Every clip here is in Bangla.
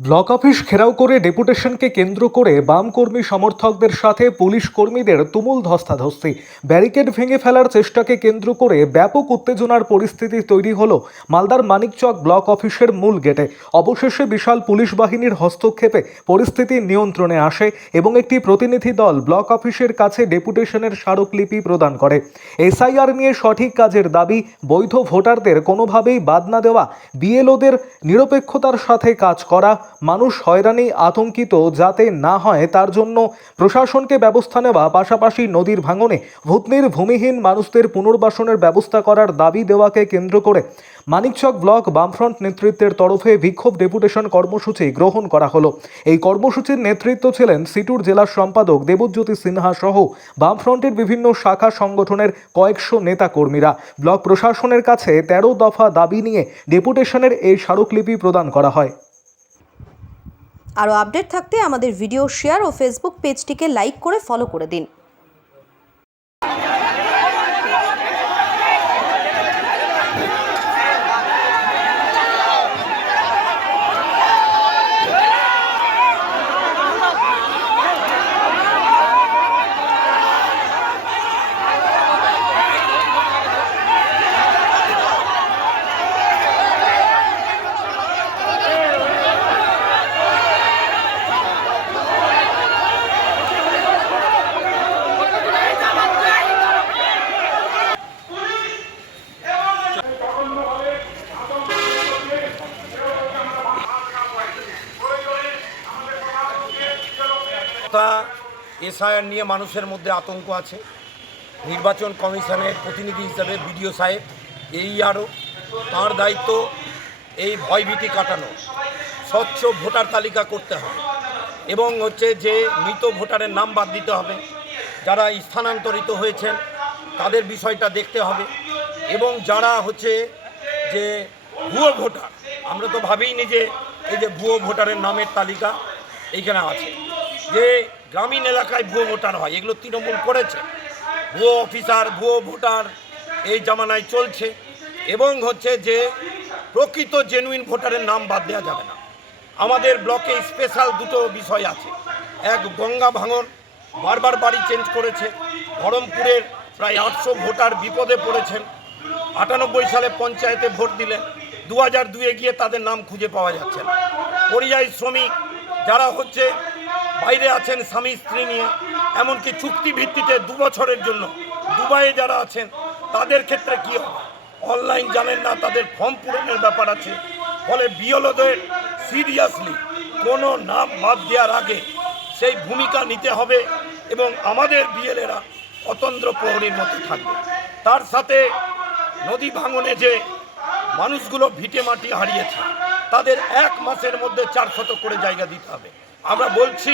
ব্লক অফিস ঘেরাও করে ডেপুটেশনকে কেন্দ্র করে বাম কর্মী সমর্থকদের সাথে পুলিশ কর্মীদের তুমুল ধস্তাধস্তি। ব্যারিকেড ভেঙে ফেলার চেষ্টাকে কেন্দ্র করে ব্যাপক উত্তেজনার পরিস্থিতি তৈরি হলো মালদার মানিকচক ব্লক অফিসের মূল গেটে। অবশেষে বিশাল পুলিশ বাহিনীর হস্তক্ষেপে পরিস্থিতি নিয়ন্ত্রণে আসে এবং একটি প্রতিনিধি দল ব্লক অফিসের কাছে ডেপুটেশনের স্মারকলিপি প্রদান করে। এসআইআর নিয়ে সঠিক কাজের দাবি, বৈধ ভোটারদের কোনোভাবেই বাদ না দেওয়া, বিএলওদের নিরপেক্ষতার সাথে কাজ করা, মানুষ হয়রানি আতঙ্কিত যাতে না হয় তার জন্য প্রশাসনকে ব্যবস্থা নেওয়া, পাশাপাশি নদীর ভাঙনে ভূতনির ভূমিহীন মানুষদের পুনর্বাসনের ব্যবস্থা করার দাবি দেওয়াকে কেন্দ্র করে মানিকচক ব্লক বামফ্রন্ট নেতৃত্বের তরফে বিক্ষোভ ডেপুটেশন কর্মসূচি গ্রহণ করা হলো। এই কর্মসূচির নেতৃত্ব ছিলেন সিটুর জেলার সম্পাদক দেবজ্যোতি সিনহা সহ বামফ্রন্টের বিভিন্ন শাখা সংগঠনের কয়েকশো নেতা কর্মীরা। ব্লক প্রশাসনের কাছে ১৩ দফা দাবি নিয়ে ডেপুটেশনের এই স্মারকলিপি প্রদান করা হয়। আরও আপডেট থাকতে আমাদের ভিডিও শেয়ার ও ফেসবুক পেজটিকে লাইক করে ফলো করে দিন। এসআইআর নিয়ে মানুষের মধ্যে আতঙ্ক আছে। নির্বাচন কমিশনের প্রতিনিধি হিসাবে বিডিও সাহেব আরও তাঁর দায়িত্ব এই ভয়ভীতি কাটানো, স্বচ্ছ ভোটার তালিকা করতে হবে এবং যে মৃত ভোটারের নাম বাদ দিতে হবে, যারা স্থানান্তরিত হয়েছেন তাদের বিষয়টা দেখতে হবে এবং যারা যে ভুয়ো ভোটার, আমরা তো ভাবিনি যে এই যে ভুয়ো ভোটারের নামের তালিকা এইখানে আছে, যে গ্রামীণ এলাকায় ভুয়ো ভোটার হয়, এগুলো তৃণমূল করেছে। ভুয়ো অফিসার, ভুয়ো ভোটার এই জামানায় চলছে এবং যে প্রকৃত জেনুইন ভোটারের নাম বাদ দেওয়া যাবে না। আমাদের ব্লকে স্পেশাল দুটো বিষয় আছে। এক, গঙ্গা ভাঙন, বারবার বাড়ি চেঞ্জ করেছে। বহরমপুরের প্রায় 800 ভোটার বিপদে পড়েছেন। 98 সালে পঞ্চায়েতে ভোট দিলেন, 2002-এ গিয়ে তাদের নাম খুঁজে পাওয়া যাচ্ছে না। পরিযায়ী শ্রমিক যারা বাইরে আছেন স্বামী স্ত্রী নিয়ে, এমনকি চুক্তি ভিত্তিতে 2 বছরের জন্য দুবাইয়ে যারা আছেন তাদের ক্ষেত্রে কী হবে, অনলাইন জানেন না, তাদের ফর্ম পূরণের ব্যাপার আছে। ফলে বিএলওদের সিরিয়াসলি কোনো নাম বাদ দেওয়ার আগে সেই ভূমিকা নিতে হবে এবং আমাদের বিএলএরা অতন্দ্র প্রহরীর মতো থাকবে। তার সাথে নদী ভাঙনে যে মানুষগুলো ভিটে মাটি হারিয়েছে তাদের 1 মাসের মধ্যে 400 করে জায়গা দিতে হবে। আমরা বলছি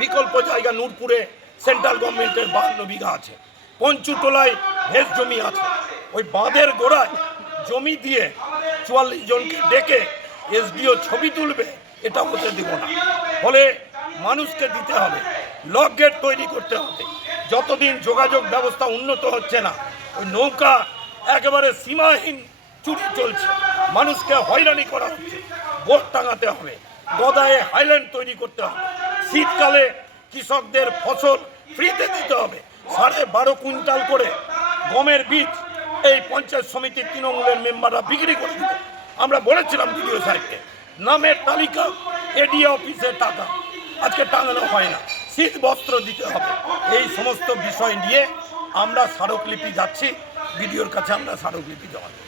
বিকল্প জায়গা নূরপুরে সেন্ট্রাল গভর্নমেন্টের 52 বিঘা আছে, পঞ্চুটোলায় ভেজ জমি আছে, ওই বাঁধের গোড়ায় জমি দিয়ে 44 জনকে ডেকে এসডিও ছবি তুলবে, এটা হতে দেব না। ফলে মানুষকে দিতে হবে, লক গেট তৈরি করতে হবে। যতদিন যোগাযোগ ব্যবস্থা উন্নত হচ্ছে না, ওই নৌকা একেবারে সীমাহীন চুরি চলছে, মানুষকে হয়রানি করা হচ্ছে। বোট টাঙাতে হবে, গদায়ে হাইল্যান্ড তৈরি করতে হবে। শীতকালে কৃষকদের ফসল ফ্রিতে দিতে হবে। 12.5 কুইন্টাল করে গমের বীজ এই পঞ্চায়েত সমিতির তৃণমূলের মেম্বাররা বিক্রি করে দিল। আমরা বলেছিলাম বিডিও সাহেবকে, নামের তালিকা এডিএ অফিসে টাকা আজকে টাঙানো হয় না, শীত বস্ত্র দিতে হবে। এই সমস্ত বিষয় নিয়ে আমরা স্মারকলিপি যাচ্ছি, বিডিওর কাছে আমরা স্মারকলিপি জমা দেব।